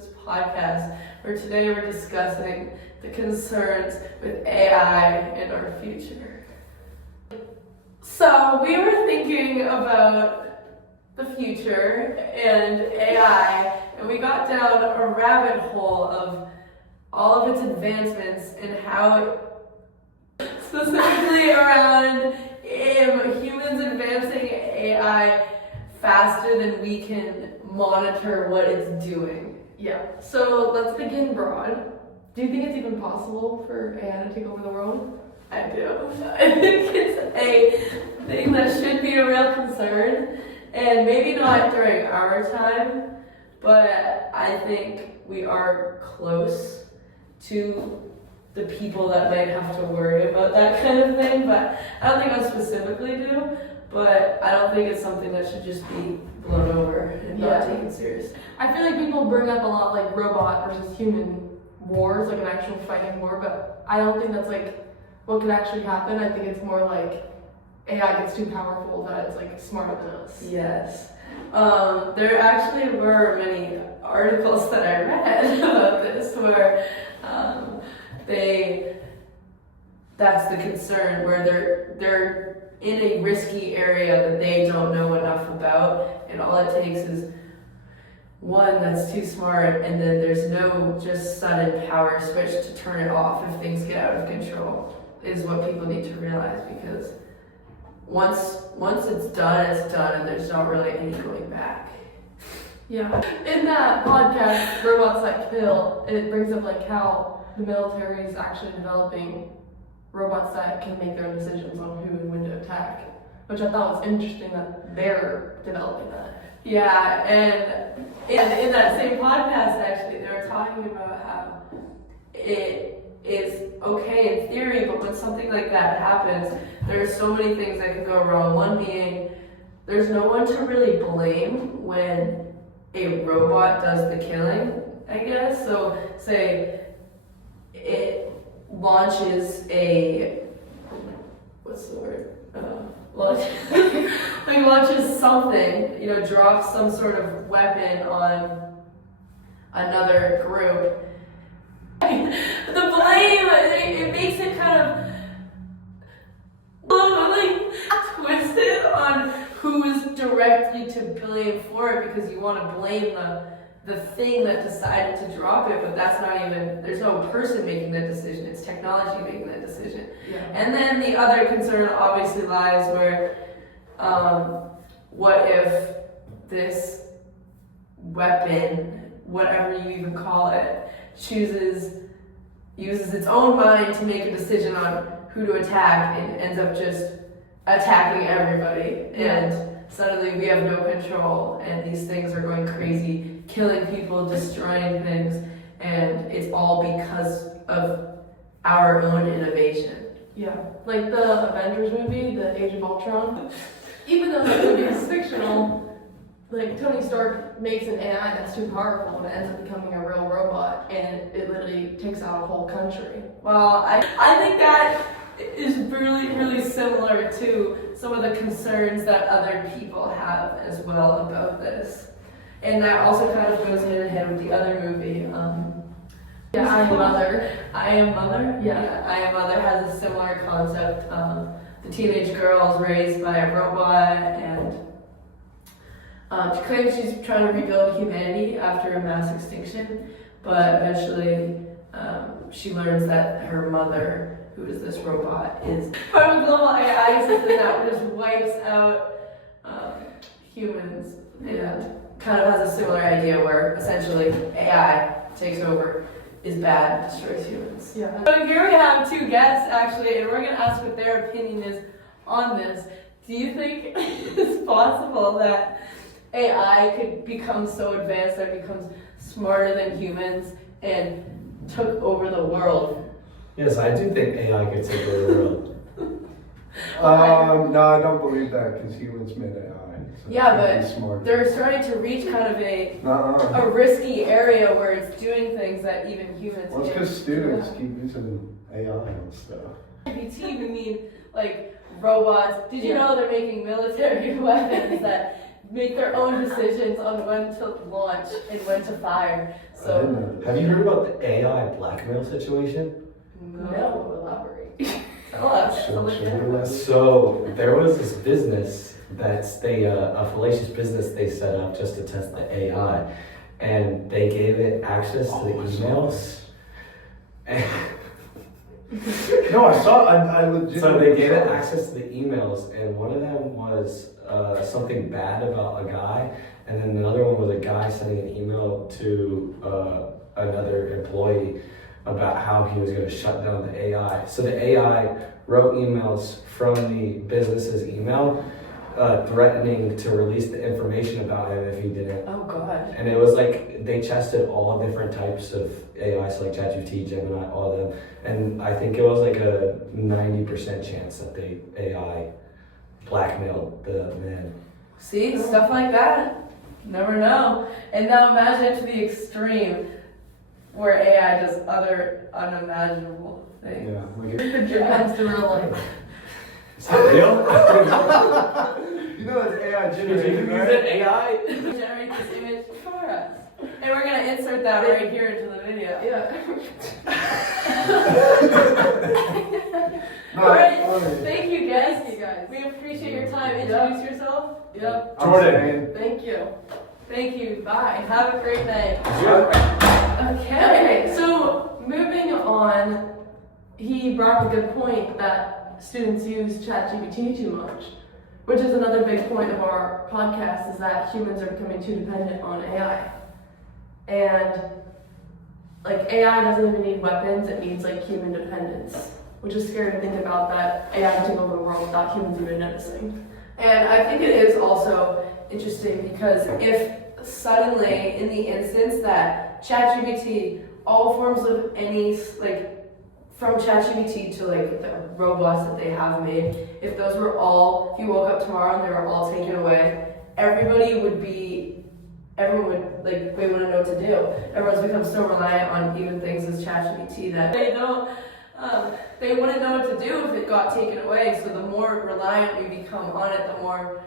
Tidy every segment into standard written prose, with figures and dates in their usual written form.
this podcast, where today we're discussing the concerns with AI in our future. So we were thinking about the future and AI, and we got down a rabbit hole of all of its advancements and how specifically around humans advancing AI faster than we can monitor what it's doing. Yeah, so let's begin broad. Do you think it's even possible for AI to take over the world? I do. I think it's a thing that should be a real concern, and maybe not during our time, but I think we are close to the people that might have to worry about that kind of thing, but I don't think I specifically do, but I don't think it's something that should just be blown over and not taken serious. I feel like people bring up a lot like robot versus human wars, like an actual fighting war, but I don't think that's like what could actually happen. I think it's more like AI gets too powerful that it's like smarter than us. Yes. There actually were many articles that I read about this where that's the concern, where they're in a risky area that they don't know enough about, and all it takes is one that's too smart, and then there's no just sudden power switch to turn it off if things get out of control, is what people need to realize, because once it's done, and there's not really any going back. Yeah. In that podcast, Robots That Kill, it brings up like how the military is actually developing robots that can make their own decisions on who and when to attack, which I thought was interesting that they're developing that. Yeah, and in that same podcast, actually, they were talking about how it is okay in theory, but when something like that happens, there are so many things that can go wrong. One being, there's no one to really blame when a robot does the killing, I guess. So, say it launches launches something, drops some sort of weapon on another group. The blame, it makes it kind of twisted on who's directly to blame for it, because you want to blame the thing that decided to drop it, but that's not even, there's no person making that decision, it's technology making that decision. Yeah. And then the other concern obviously lies where, what if this weapon, whatever you even call it, uses its own mind to make a decision on who to attack and ends up just attacking everybody. Yeah. And suddenly we have no control, and these things are going crazy, killing people, destroying things, and it's all because of our own innovation. Yeah, like the Avengers movie, The Age of Ultron. Even though the movie is fictional, like Tony Stark makes an AI that's too powerful and it ends up becoming a real robot, and it literally takes out a whole country. Well, I think that is really, really similar to some of the concerns that other people have as well about this. And that also kind of goes hand in hand with the other movie. Yeah, I Am Mother. I Am Mother? Yeah. I Am Mother has a similar concept. The teenage girl is raised by a robot, and she claims she's trying to rebuild humanity after a mass extinction, but eventually she learns that her mother, who is this robot, is part of the global AI system that just wipes out humans, and kind of has a similar idea where essentially AI takes over, is bad, destroys humans. Yeah. So here we have two guests actually, and we're going to ask what their opinion is on this. Do you think it's possible that AI could become so advanced that it becomes smarter than humans and took over the world? Yes, I do think AI could take over the world. No, I don't believe that, because humans made AI. So Yeah, it can't but be smarter. they're starting to reach kind of a risky area where it's doing things that even humans Well, it's can't. because students keep using AI and stuff. WP2 would mean like robots. Did you know they're making military weapons that make their own decisions on when to launch and when to fire. I So didn't know. Have you heard about the AI blackmail situation? No, elaborate. tell us. So there was this business that's a fallacious business they set up just to test the AI, and they gave it access to the emails. No, I legit. So they gave it access to the emails, and one of them was something bad about a guy, and then another one was a guy sending an email to another employee about how he was going to shut down the AI. So the AI wrote emails from the business's email threatening to release the information about him if he didn't. Oh God. And it was like they tested all different types of AI, so like ChatGPT, Gemini, all of them. And I think it was like a 90% chance that the AI blackmailed the man. See, stuff like that. Never know. And now imagine it to the extreme where AI does other unimaginable things. Yeah, like Here comes the real life. Is that real? you know that's AI Did you generated, use right? it AI? Generate this image for us. And we're gonna insert that right here into the video. Yeah. No, Alright, alright. thank you guys. Thank you guys. We appreciate your time. Yeah. Introduce yourself. Yep. I'm Jordan. saying- Thank you. Thank you. Bye. Have a great night. Okay, so moving on, he brought up a good point that students use ChatGPT too much, which is another big point of our podcast, is that humans are becoming too dependent on AI. And like AI doesn't even need weapons, it needs like human dependence, which is scary to think about, that AI can take over the world without humans even noticing. And I think it is also interesting because if suddenly, in the instance that ChatGPT, all forms of any, like, from ChatGPT to like the robots that they have made, if those were all, if you woke up tomorrow and they were all taken away, everyone would, like, they wouldn't know what to do. Everyone's become so reliant on even things as ChatGPT that they wouldn't know what to do if it got taken away. So the more reliant we become on it, the more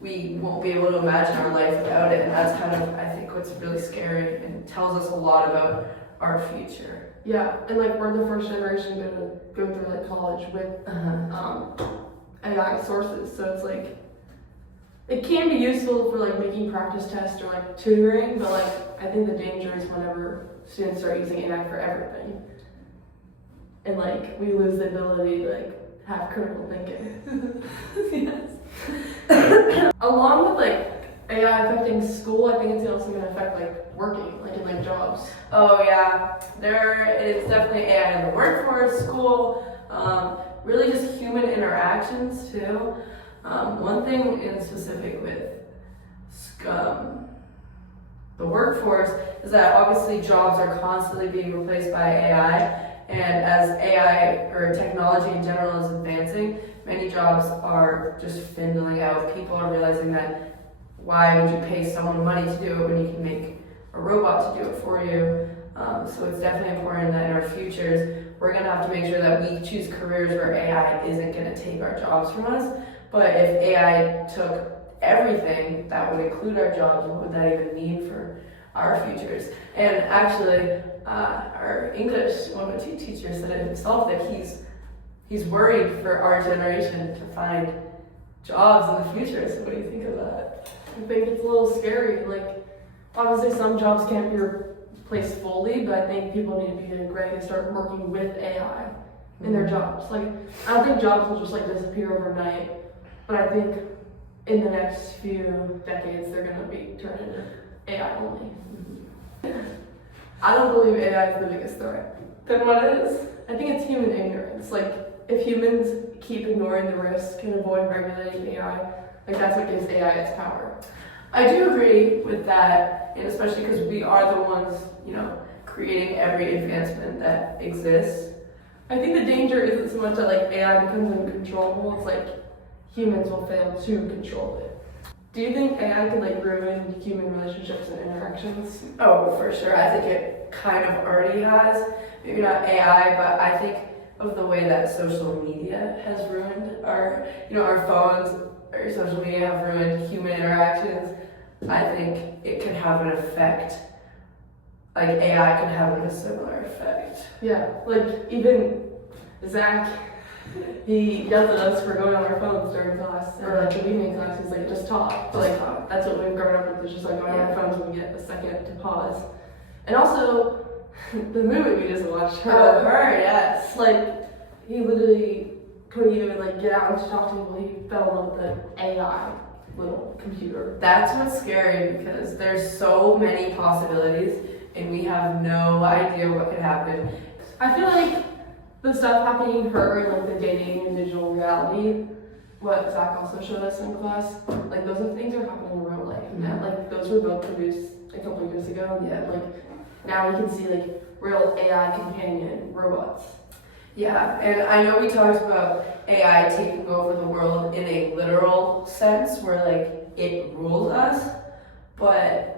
we won't be able to imagine our life without it. And that's kind of, I think, what's really scary and tells us a lot about our future. Yeah, and like we're the first generation to go through like college with AI sources, so it's like it can be useful for like making practice tests or like tutoring, but like I think the danger is whenever students start using AI for everything, and like we lose the ability to like have critical thinking. Yes. Along with like AI affecting school, I think it's also going to affect like working, like in like jobs. Oh yeah, there is definitely AI in the workforce, school, really just human interactions too. One thing in specific with the workforce is that obviously jobs are constantly being replaced by AI, and as AI or technology in general is advancing, many jobs are just dwindling out. People are realizing that why would you pay someone money to do it when you can make a robot to do it for you? So it's definitely important that in our futures, we're going to have to make sure that we choose careers where AI isn't going to take our jobs from us. But if AI took everything, that would include our jobs, what would that even mean for our futures? And actually, our English WP2 teacher said it himself that he's worried for our generation to find jobs in the future. So what do you think of that? I think it's a little scary. Like, obviously, some jobs can't be replaced fully, but I think people need to be ready to start working with AI in their jobs. Like, I don't think jobs will just like disappear overnight, but I think in the next few decades they're going to be turned into AI only. I don't believe AI is the biggest threat. Then what is? I think it's human ignorance. Like, if humans keep ignoring the risk and avoid regulating AI, like that's what gives AI its power. I do agree with that, and especially because we are the ones, creating every advancement that exists. I think the danger isn't so much that like AI becomes uncontrollable, it's like humans will fail to control it. Do you think AI could like ruin human relationships and interactions? Oh, for sure. I think it kind of already has. Maybe not AI, but I think of the way that social media has ruined our phones or social media have ruined human interactions, I think it could have an effect. Like AI could have a similar effect. Yeah, like even Zach, he yells at us for going on our phones during class, or like the evening class. He's like, just talk. So, like that's what we've grown up with. Is just like going on our phones when we get a second to pause. And also, the movie we just watched, Her, yes. like he literally couldn't even like get out and talk to people. He fell in love with the AI little computer. That's what's scary because there's so many possibilities and we have no idea what could happen. I feel like the stuff happening to her and like the dating and digital reality, what Zach also showed us in class, like those are things are happening in real life. And like those were both produced a couple years ago. Yeah. Like now we can see like real AI companion robots. Yeah, and I know we talked about AI taking over the world in a literal sense where like it rules us, but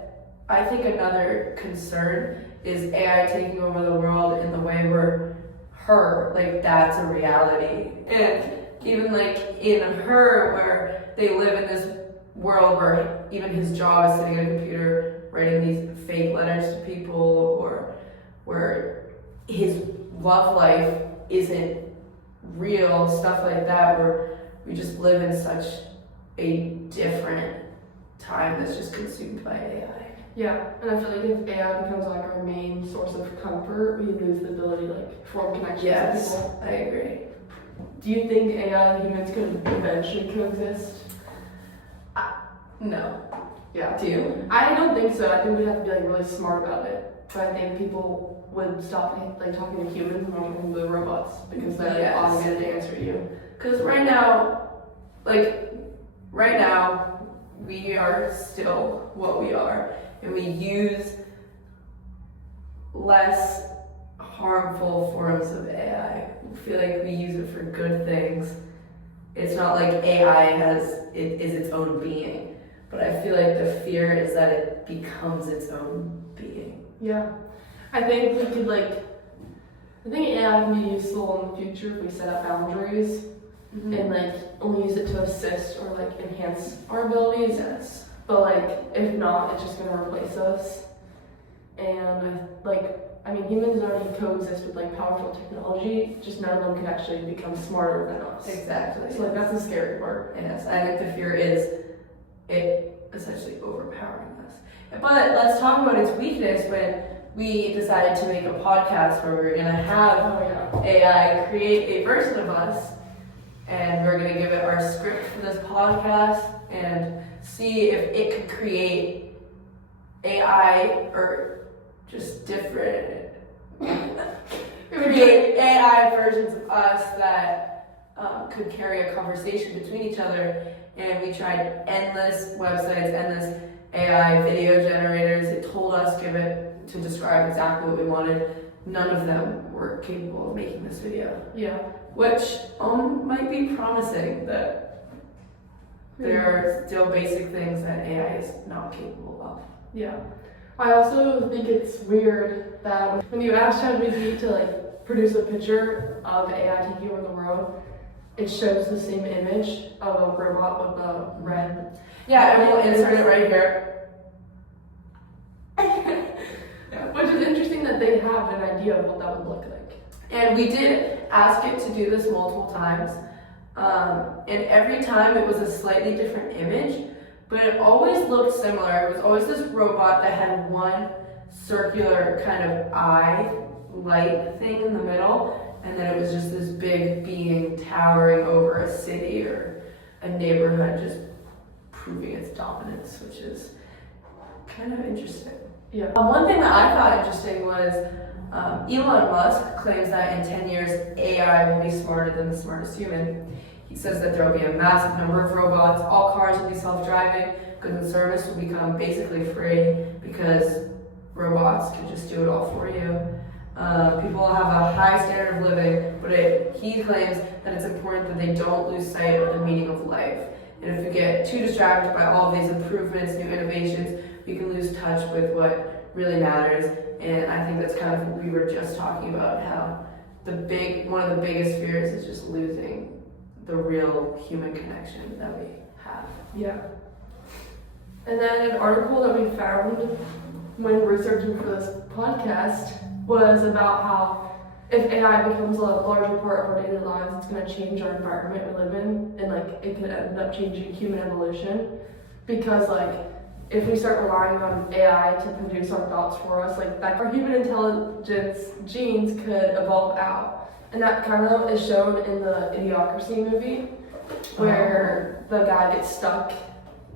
I think another concern is AI taking over the world in the way where like that's a reality. And even like in her where they live in this world where even his job is sitting at a computer writing these fake letters to people, or where his love life isn't real, stuff like that, where we just live in such a different time that's just consumed by AI. Yeah, and I feel like if AI becomes like our main source of comfort, we lose the ability to like form connections with people. I agree. Do you think AI and humans could eventually coexist? No. Yeah. Do you? I don't think so. I think we'd have to be like really smart about it. But I think people would stop like talking to humans and talking to the robots because they're automated to answer you. Because right now, we are still what we are, and we use less harmful forms of AI. I feel like we use it for good things. It's not like AI is its own being, but I feel like the fear is that it becomes its own being. Yeah. I think we could I think AI can be useful in the future if we set up boundaries and like only use it to assist or like enhance our abilities. Yes. But like if not, it's just gonna replace us. And humans already coexist with like powerful technology, just none of them can actually become smarter than us. Exactly. So like that's the scary part. Yes, I think the fear is it essentially overpowering us. But let's talk about its weakness when we decided to make a podcast where we were going to have AI create a version of us, and we're going to give it our script for this podcast and see if it could create AI or just different create AI versions of us that could carry a conversation between each other. And we tried endless websites, endless AI video generators. It told us to describe exactly what we wanted. None of them were capable of making this video. Yeah. Which might be promising that there are still basic things that AI is not capable of. Yeah. I also think it's weird that when you ask ChatGPT to like produce a picture of AI taking over the world, it shows the same image of a robot with a red. Yeah, and we'll insert it right here. Which is interesting that they have an idea of what that would look like. And we did ask it to do this multiple times. And every time it was a slightly different image, but it always looked similar. It was always this robot that had one circular kind of eye light thing in the middle, and then it was just this big being towering over a city or a neighborhood, just proving its dominance, which is kind of interesting. Yeah. One thing that I thought interesting was Elon Musk claims that in 10 years AI will be smarter than the smartest human. He says that there will be a massive number of robots, all cars will be self-driving, goods and service will become basically free because robots can just do it all for you. People will have a high standard of living, but he claims that it's important that they don't lose sight of the meaning of life. And if you get too distracted by all of these improvements, new innovations, you can lose touch with what really matters. And I think that's kind of what we were just talking about, how one of the biggest fears is just losing the real human connection that we have. Yeah. And then an article that we found when researching for this podcast was about how if AI becomes a larger part of our daily lives, it's going to change our environment we live in, and like it could end up changing human evolution. Because like if we start relying on AI to produce our thoughts for us, like that our human intelligence genes could evolve out. And that kind of is shown in the Idiocracy movie, where the guy gets stuck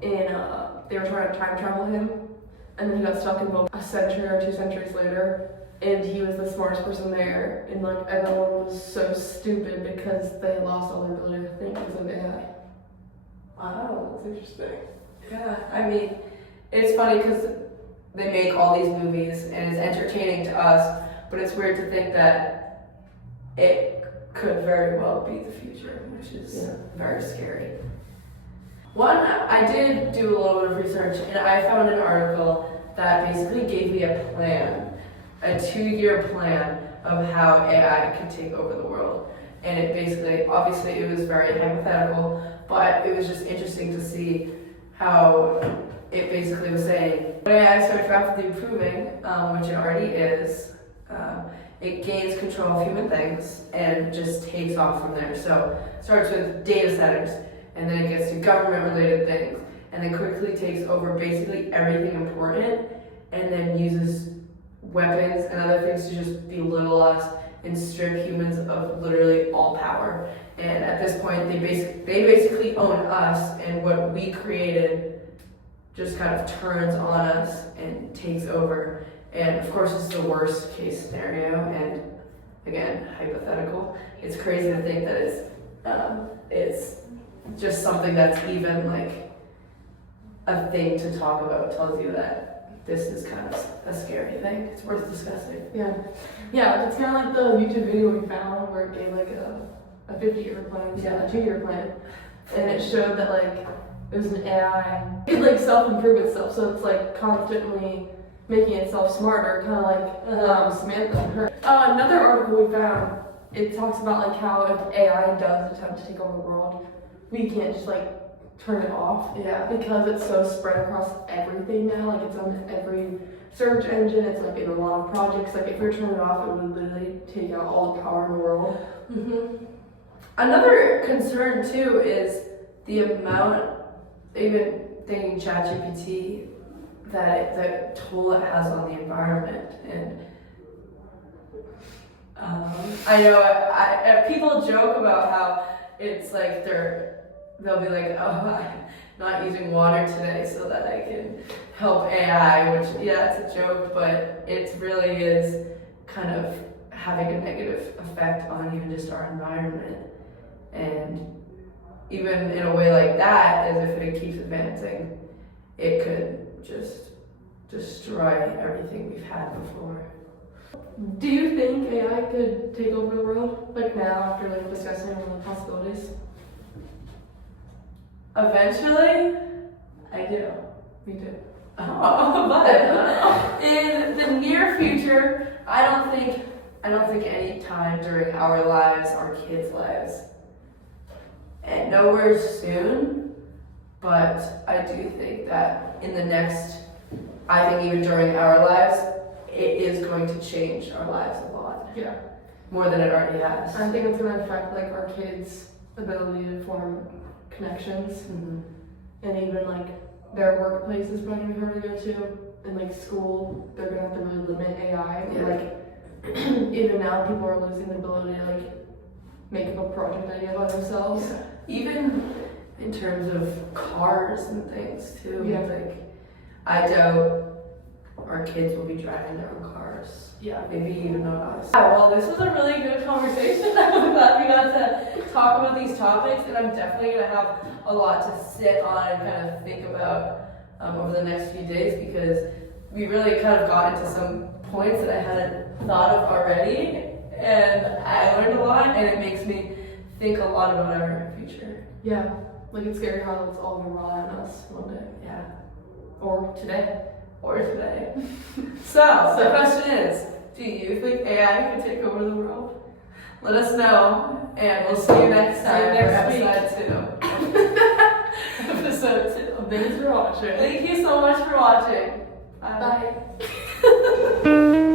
in they were trying to time travel him, and then he got stuck in a century or 2 centuries later, and he was the smartest person there, and like everyone was so stupid because they lost all their ability to think because of AI. Wow, that's interesting. Yeah, I mean, it's funny because they make all these movies and it's entertaining to us, but it's weird to think that it could very well be the future, which is very scary. One, I did do a little bit of research and I found an article that basically gave me a plan, a 2-year plan of how AI could take over the world. And it basically, obviously it was very hypothetical, but it was just interesting to see how it basically was saying, when AI starts rapidly improving, which it already is, it gains control of human things and just takes off from there. So it starts with data centers, and then it gets to government-related things, and then quickly takes over basically everything important, and then uses weapons and other things to just belittle us and strip humans of literally all power. And at this point, they basically own us, and what we created just kind of turns on us and takes over. And of course, it's the worst case scenario, and again, hypothetical. It's crazy to think that it's just something that's even like a thing to talk about. It tells you that this is kind of a scary thing. It's worth discussing. Yeah, it's kind of like the YouTube video we found where it gave like a 50-year plan, a 2-year plan, and it showed that like it was an AI. It could like self-improve itself, so it's like constantly making itself smarter, kind of like Samantha and her. Another article we found, it talks about like how if AI does attempt to take over the world, we can't just like turn it off. Yeah. Because it's so spread across everything now, like it's on every search engine, it's like in a lot of projects. Like if we turn it off, it would literally take out all the power in the world. Mm-hmm. Another concern too is the amount, even thinking ChatGPT, that the toll it has on the environment. And I know people joke about how it's like they'll be like, oh, I'm not using water today so that I can help AI, which it's a joke, but it really is kind of having a negative effect on even just our environment. And even in a way like that, as if it keeps advancing, it could just destroy everything we've had before. Do you think AI could take over the world, like now after like discussing all the possibilities? Eventually, I do. Me too. But in the near future, I don't think any time during our lives, our kids' lives, and nowhere soon. But I do think that in the next, I think even during our lives, it is going to change our lives a lot. Yeah. More than it already has. I think it's going to affect like our kids' ability to form connections, Mm-hmm. and even like their workplace is probably going to be hard to go to, and like school, they're going to have to really limit AI. Yeah. Like even now, people are losing the ability to like make up a project idea by themselves. Yeah. Even in terms of cars and things too. Yeah. Like, I doubt our kids will be driving their own cars. Yeah. Maybe even not us. Yeah, well, this was a really good conversation. I'm glad we got to talk about these topics, and I'm definitely going to have a lot to sit on and kind of think about over the next few days, because we really kind of got into some points that I hadn't thought of already, and I learned a lot, and it makes me think a lot about our future. Yeah. Like it's scary how it's all going to rely on us one day. Yeah. Or today. Or today. So the question is, do you think AI can take over the world? Let us know, and we'll see you next time for next week. episode 2. episode 2. Thanks for watching. Thank you so much for watching. Bye.